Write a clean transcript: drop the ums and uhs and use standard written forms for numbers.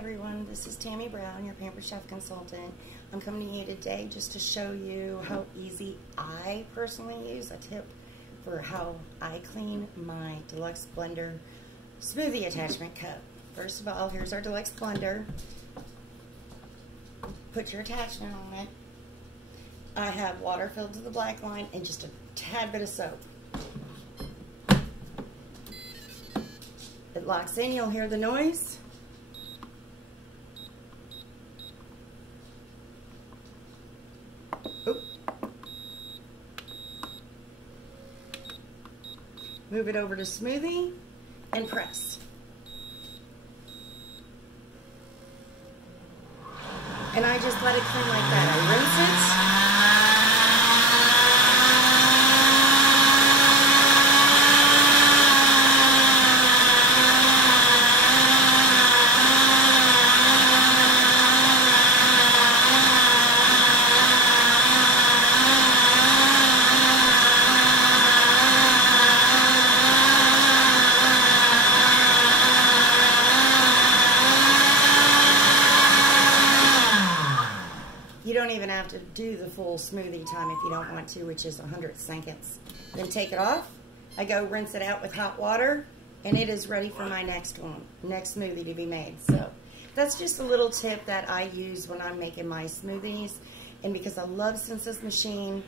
everyone, this is Tammy Brown, your Pampered Chef consultant. I'm coming to you today just to show you how easy I personally use, a tip for how I clean my deluxe blender smoothie attachment cup. First of all, here's our deluxe blender. Put your attachment on it. I have water filled to the black line and just a tad bit of soap. It locks in, you'll hear the noise. Oop. Move it over to smoothie and press. And I just let it clean like that. I rinse it. You don't even have to do the full smoothie time if you don't want to, which is 100 seconds. Then take it off. I go rinse it out with hot water, and it is ready for my next smoothie to be made. So that's just a little tip that I use when I'm making my smoothies. And because I love Sensa's machine,